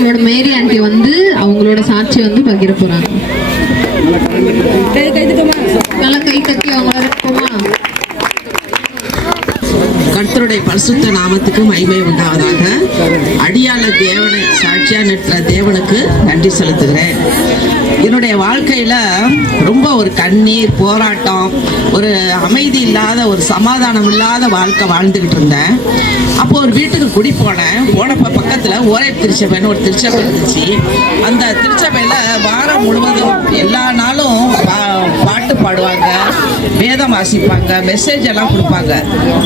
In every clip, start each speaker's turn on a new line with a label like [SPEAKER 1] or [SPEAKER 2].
[SPEAKER 1] நம்மளோட மேரி ஆண்டி வந்து அவங்களோட சாட்சி வந்து பகிர போறாங்க. நல்லா கை தட்டி அவங்கள இருக்குமா
[SPEAKER 2] கர்த்தருடைய பரிசுத்த நாமத்துக்கு மகிமை உண்டாவதாக. அடியாள தேவனை சாட்சியா நிற்கிற தேவனுக்கு நன்றி செலுத்துகிறேன். என்னுடைய வாழ்க்கையில் ரொம்ப ஒரு கண்ணீர் போராட்டம் ஒரு அமைதி இல்லாத ஒரு சமாதானம் இல்லாத வாழ்க்கை வாழ்ந்துக்கிட்டு இருந்தேன். அப்போ ஒரு வீட்டுக்கு குடி போனேன். போனப்ப பக்கத்தில் ஒரே திருச்சபைன்னு ஒரு திருச்சபை இருந்துச்சு. அந்த திருச்சபையில் வாரம் முழுவதும் எல்லா நாளும் பா- பாட்டு பாடுவாங்க. வேதம் வாசிப்பாங்க மெசேஜ் எல்லாம் கொடுப்பாங்க.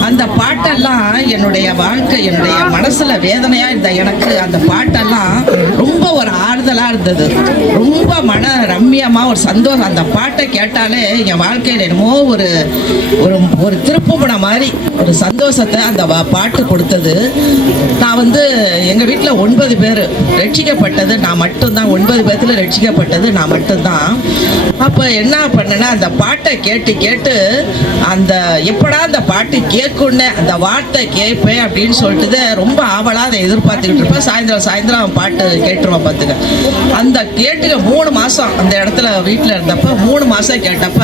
[SPEAKER 2] அந்த பாட்டெல்லாம் என்னுடைய வாழ்க்கை என்னுடைய மனசுல வேதனையா இருந்த எனக்கு அந்த பாட்டெல்லாம் ரொம்ப ஒரு ஆறுதலா இருந்தது. ரொம்ப மன ரம்மியமா ஒரு சந்தோஷம். அந்த பாட்டை கேட்டாலே என் வாழ்க்கையில என்னமோ ஒரு ஒரு ஒரு திருப்புமுனை மாதிரி ஒரு சந்தோஷத்தை அந்த பாட்டு கொடுத்தது. நான் வந்து எங்க வீட்டில் ஒன்பது பேர். ரட்சிக்கப்பட்டது நான் மட்டும்தான். ஒன்பது பேர்த்துல ரட்சிக்கப்பட்டது நான் மட்டும்தான். அப்போ என்ன பண்ணேன்னா அந்த பாட்டை கேட்டு கேட்டு அந்த எப்படா அந்த பாட்டு கேட்குன்னு அந்த வார்த்தை கேட்பேன் அப்படின்னு சொல்லிட்டு ரொம்ப ஆவலாக அதை எதிர்பார்த்துக்கிட்டு இருப்பேன். சாயந்தரம் சாயந்தரம் பாட்டு கேட்டுருவான் பார்த்துக்க. அந்த கேட்டுக்க மூணு மாதம் அந்த இடத்துல வீட்டில் இருந்தப்ப மூணு மாதம் கேட்டப்ப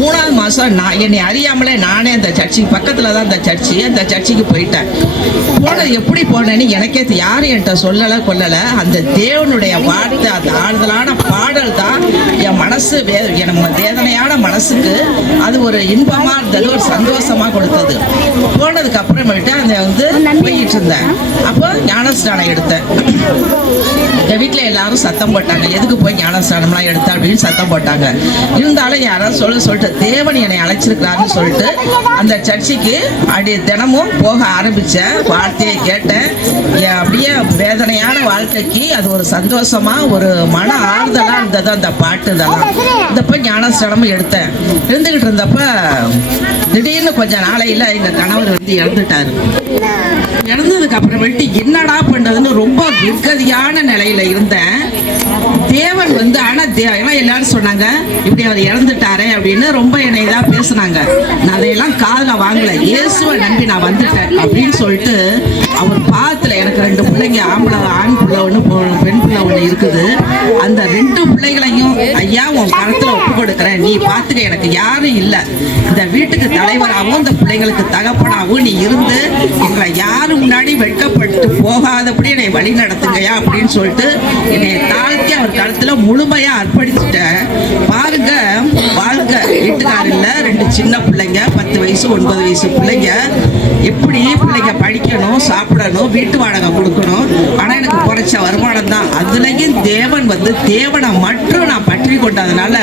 [SPEAKER 2] மூணாவது மாதம் நான் என்னை அறியாமலே நானே அந்த சர்ச்சுக்கு பக்கத்தில் தான் அந்த சர்ச்சு அந்த சர்ச்சுக்கு போயிட்டேன். போனது எப்படி போனேன்னு எனக்கே யாரும் என்கிட்ட சொல்லலை கொல்லலை. அந்த தேவனுடைய வார்த்தை அந்த ஆறுதலான பாடல் தான் என் மனசு வே என் வேதனையான மனசுக்கு அது ஒரு இன்பமா இருந்தது ஒரு சந்தோஷமா கொடுத்தது. போனதுக்கு அப்புறமேட்டு அந்த வந்து போயிட்டு இருந்தேன் அப்போ ஞானஸ்நானம் எடுத்தேன். எங்கள் வீட்டில் எல்லாரும் சத்தம் போட்டாங்க. எதுக்கு போய் ஞானஸ்நானம்லாம் எடுத்த அப்படின்னு சத்தம் போட்டாங்க. இருந்தாலும் யாராவது சொல்ல சொல்லிட்டு தேவன் என்னை அழைச்சிருக்கிறாருன்னு சொல்லிட்டு அந்த சர்ச்சுக்கு அடி தினமும் போக ஆரம்பித்தேன் வார்த்தையை கேட்டேன். அப்படியே வேதனையான வாழ்க்கைக்கு அது ஒரு சந்தோஷமா ஒரு மன ஆறுதலாக இருந்தது அந்த பாட்டு இதெல்லாம். இந்தப்ப ஞானஸ்நானமும் எடுத்தேன். இருந்துகிட்டு இருந்தப்ப திடீர்னு கொஞ்ச நாளையில எங்க கணவர் வந்து இறந்துட்டாரு. இறந்ததுக்கு அப்புறமேட்டு என்னடா பண்றதுன்னு ரொம்ப நிர்கதியான நிலையில இருந்தேன். தேவன் வந்து ஆனா தே- எல்லாரும் சொன்னாங்க இப்படி அவர் இறந்துட்டாரே அப்படின்னு ரொம்ப என்னை இதா பேசுனாங்க. நான் அதையெல்லாம் காதுல வாங்கல. இயேசுவை நம்பி நான் வந்துட்டேன் அப்படின்னு சொல்லிட்டு அவர் பாத்துல எனக்கு ரெண்டு பிள்ளைங்க ஆம்பளை ஆண் பிள்ளை ஒன்று பெண் பிள்ளை ஒன்று இருக்குது. அந்த ரெண்டு பிள்ளைகளையும் ஐயா உன் கரத்துல ஒப்பு கொடுக்குறேன். நீ பார்த்துக்க எனக்கு யாரும் இல்லை. இந்த வீட்டுக்கு தலைவராகவும் இந்த பிள்ளைங்களுக்கு தகப்பனாகவும் நீ இருந்து எங்களை யாரும் முன்னாடி வெட்கப்பட்டு போகாதபடி என்னை வழி நடத்துங்கயா அப்படின்னு சொல்லிட்டு என்னை தாழ்த்தி அவர் கழுத்துல முழுமையா அர்ப்பணிச்சுட்டேன் பாருங்க வாழ்க வீட்டுக்காரில் ரெண்டு சின்ன பிள்ளைங்க பத்து வயசு ஒன்பது வயசு பிள்ளைங்க. எப்படி பிள்ளைங்க படிக்கணும் சாப்பிடணும் வீட்டு வாடகை கொடுக்கணும். ஆனால் எனக்கு குறைச்ச வருமானம் தான். அதுலயும் தேவன் வந்து தேவனை மட்டும் நான் பற்றி கொண்டதுனால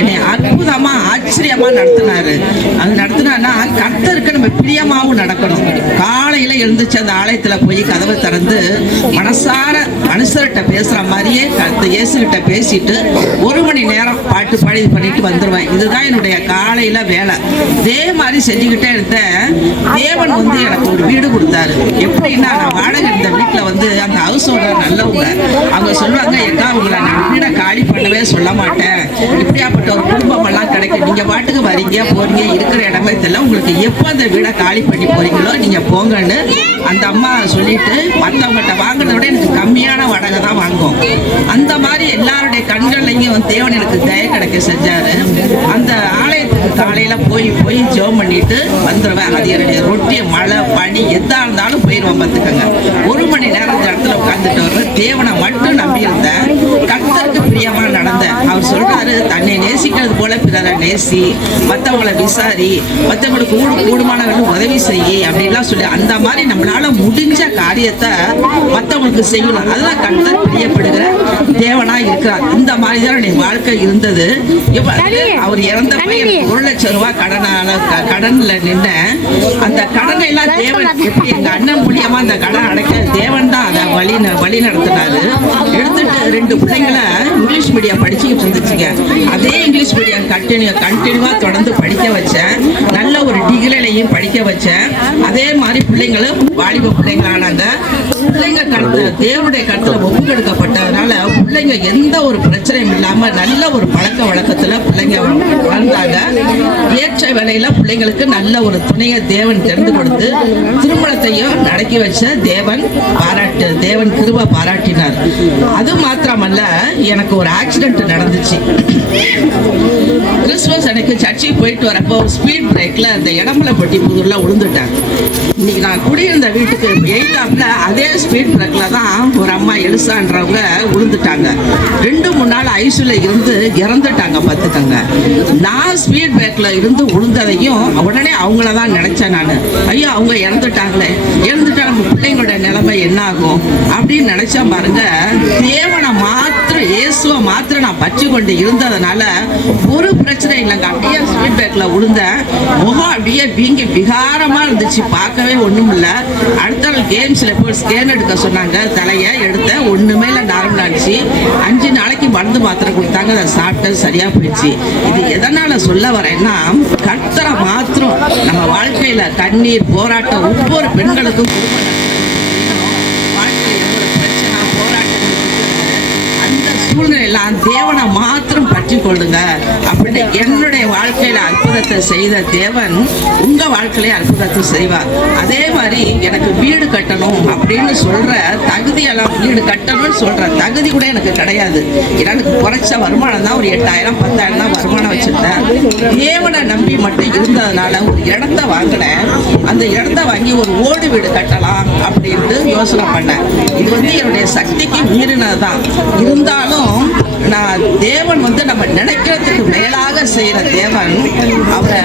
[SPEAKER 2] என்னை அற்புதமா ஆச்சரியமா நடத்தினாரு. அது நடத்தினா கர்த்தருக்கு நம்ம பிரியமாவும் நடக்கணும். காலையில எழுந்துச்சு அந்த ஆலயத்துல போய் கதவை திறந்து மனசார மனுஷர்கிட்ட பேசுற மாதிரியே இயேசுகிட்ட பேசிட்டு ஒரு மணி நேரம் பாட்டு பாடி இது பண்ணிட்டு வந்துடுவேன் இதுதான் என்னுடைய காலையில வேலை. இதே மாதிரி செஞ்சுக்கிட்டே இருந்தேன். தேவன் வந்து எனக்கு ஒரு வீடு கொடுத்தாரு. எப்படின்னா நான் வாடகை இருந்த வீட்டுல வந்து அந்த ஹவுஸ் ஓனர் நல்லவங்க. அவங்க சொல்லுவாங்க எக்கா உங்களை நான் வீடை காலி பண்ணவே சொல்ல மாட்டேன். இப்படியாப்பட்ட ஒரு குடும்பம் எல்லாம் கிடைக்கும். நீங்க பாட்டுக்கு வரீங்க போறீங்க இருக்கிற இடமே தெரியல. உங்களுக்கு எப்போ அந்த வீடை காலி பண்ணி போறீங்களோ நீங்க போங்கன்னு அந்த அம்மா சொல்லிட்டு மற்றவங்ககிட்ட வாங்குறத விட எனக்கு கம்மியான வாடகை தான் வாங்கும் அந்த மாதிரி எல்லாருடைய கண்கள்லையும் தேவன் எனக்கு தய கிடைக்க செஞ்சாரு. அந்த ஆலயத்துக்கு காலையில போய் போய் ஜெபம் பண்ணிட்டு வந்துடுவேன் அது என்னுடைய ரொட்டி மழை பனி எதா இருந்தாலும் போயிடுவேன் பார்த்துக்கோங்க. ஒரு மணி நேரம் இந்த இடத்துல உட்காந்துட்டு வருவேன் தேவனை மட்டும் நம்பியிருந்தேன் அவர் சொல்றாரு தன்னை நேசிக்கிறது போல பிறரை நேசி மற்றவங்களை விசாரி மற்றவங்களுக்கு கூடு கூடுமானவர்கள் உதவி செய்யி அப்படின்லாம் சொல்லி அந்த மாதிரி நம்மளால முடிஞ்ச காரியத்தை மற்றவங்களுக்கு செய்யணும். அதெல்லாம் கர்த்தர் பிரியப்படுகிற தேவனா இருக்கிறார். இந்த மாதிரி தான் என்னுடைய வாழ்க்கை இருந்தது. அவர் இறந்தப்ப எனக்கு ஒரு லட்சம் ரூபாய் கடனால கடன்ல நின்னேன் அந்த கடனை எல்லாம் தேவன் எப்படி எங்க அண்ணன் மூலியமா அந்த கடன் அடைக்க தேவன் தான் அதை வழி வழி நடத்தினாரு. எடுத்துட்டு ரெண்டு பிள்ளைங்களை இங்கிலீஷ் மீடியம் படிச்சுக்கிட்டு இருந்துச்சுங்க. அதே இங்கிலீஷ் மீடியம் கண்டினியூ கண்டினியூவாக தொடர்ந்து படிக்க வச்சேன். நல்ல ஒரு டிகிரிலையும் படிக்க வச்சேன். அதே மாதிரி பிள்ளைங்களும் வாலிப பிள்ளைங்களானாங்க. பிள்ளைங்க கண்ணில் தேவனுடைய கண்ணில் ஒப்புக்கெடுக்கப்பட்டதுனால பிள்ளைங்க எந்த ஒரு பிரச்சனையும் இல்லாமல் நல்ல ஒரு பழக்க வழக்கத்தில் பிள்ளைங்க வாழ்ந்தாங்க. ஏற்ற வேலையில் பிள்ளைங்களுக்கு நல்ல ஒரு துணையை தேவன் தெரிந்து கொடுத்து திருமணத்தையும் நடக்கி வச்ச தேவன் பாராட்டு தேவன் கிருப பாராட்டினார். அது மாத்திரமல்ல எனக்கு ஒரு ஆக்சிடென்ட் நடந்துச்சு. கிறிஸ்துமஸ் அன்னைக்கு சர்ச்சுக்கு போயிட்டு வரப்போ ஸ்பீட் பிரேக்ல அந்த இடம்பலப்பட்டி புதூர்ல விழுந்துட்டாங்க இன்னைக்கு நான் குடியிருந்த வீட்டுக்கு எயித்தாப்ல அதே ஸ்பீட் பிரேக்கில் தான் ஒரு அம்மா எலிசான்றவங்க விழுந்துட்டாங்க. ரெண்டு மூணு நாள் ஐசியூல இருந்து இறந்துட்டாங்க பார்த்துக்கங்க. நான் ஸ்பீட் பிரேக்கில் இருந்து விழுந்ததையும் உடனே அவங்கள தான் நினச்சேன் நான். ஐயோ அவங்க இறந்துட்டாங்களே. இறந்துட்டா நம்ம பிள்ளைங்களோட நிலைமை என்ன ஆகும் அப்படின்னு நினச்சா பாருங்க. தேவனை மாத்திரம் இயேசுவை மாத்திரம் நான் பற்றி கொண்டு இருந்ததுனால ஒரு பிரச்சனை இல்லைங்க. அப்படியே ஸ்பீட் பிரேக்கில் விழுந்தேன். முகம் அப்படியே வீங்கி விகாரமாக இருந்துச்சு. பார்க்கவே ஒன்றும் இல்லை அடுத்த நாள் கேம்ஸில் போய் ஸ்கேன் எடுக்க சொன்னாங்க. தலையை எடுத்தேன் ஒன்றுமே இல்லை நார்மல் ஆச்சு அஞ்சு நாளைக்கு மருந்து மாத்திரை கொடுத்தாங்க. அதை சாப்பிட்டது சரியா போயிடுச்சு. இது எதனால சொல்ல வரேன்னா கத்தரை மாத்திரம் நம்ம வாழ்க்கையில கண்ணீர் போராட்டம் ஒவ்வொரு பெண்களுக்கும் குடும்ப வாழ்க்கையில ஒரு பிரச்சனை போராட்டம் இருக்குது. அந்த நான் தேவனை மாத்திரம் பற்றி கொள்ளுங்க. அப்படின்னு என்னுடைய வாழ்க்கையில அற்புதத்தை செய்த தேவன் உங்க வாழ்க்கையில அற்புதத்தை செய்வார். அதே மாதிரி எனக்கு வீடு கட்டணும் அப்படின்னு சொல்ற தகுதியெல்லாம் வீடு கட்டணும்னு சொல்ற தகுதி கூட எனக்கு கிடையாது. ஏன்னா எனக்கு குறைச்ச வருமானம் தான் ஒரு எட்டாயிரம் பத்தாயிரம் தான் வருமானம் வச்சிருந்தேன். தேவனை நம்பி மட்டும் இருந்ததுனால ஒரு இடத்த வாங்கினேன். அந்த இடத்த வாங்கி ஒரு ஓடு வீடு கட்டலாம் அப்படின்ட்டு யோசனை பண்ணேன். இது வந்து என்னுடைய சக்திக்கு மீறினதுதான். இருந்தாலும் நான் தேவன் வந்து நம்ம நினைக்கிறதுக்கு மேலாக செய்கிற தேவன். அவரை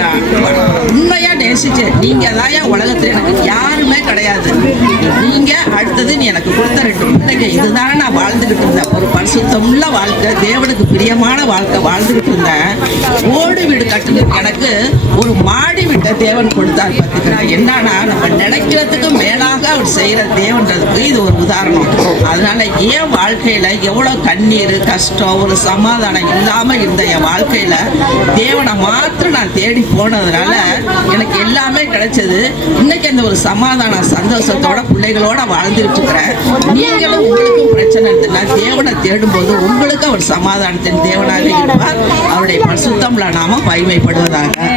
[SPEAKER 2] உண்மையாக நேசிச்சு நீங்கள் தான் உலகத்தில் எனக்கு யாருமே கிடையாது. நீங்கள் அடுத்தது நீ எனக்கு கொடுத்த ரெண்டு பிள்ளைங்க. இதுதானே நான் வாழ்ந்துக்கிட்டு இருந்தேன். ஒரு பரிசுத்தமுள்ள வாழ்க்கை தேவனுக்கு பிரியமான வாழ்க்கை வாழ்ந்துக்கிட்டு இருந்தேன். ஓடு வீடு கட்டுறதுக்கு எனக்கு ஒரு மாடி வீட்டை தேவன் கொடுத்தார். பார்த்துக்கிறேன் என்னன்னா நம்ம நினைக்கிறதுக்கு ஆண்டவர் செய்கிற தேவன்றதுக்கு இது ஒரு உதாரணம். அதனால என் வாழ்க்கையில் எவ்வளோ கண்ணீர் கஷ்டம் ஒரு சமாதானம் இல்லாமல் இருந்த என் வாழ்க்கையில் தேவனை மாத்திரம் நான் தேடி போனதுனால எனக்கு எல்லாமே கிடைச்சது. இன்னைக்கு அந்த ஒரு சமாதான சந்தோஷத்தோட பிள்ளைகளோட வாழ்ந்துட்டு இருக்கிறேன். நீங்களும் உங்களுக்கும் பிரச்சனை இருந்ததுன்னா தேவனை தேடும்போது உங்களுக்கு அவர் சமாதானத்தின் தேவனாக இருப்பார். அவருடைய பரிசுத்தம்ல நாம பயமைப்படுவதாக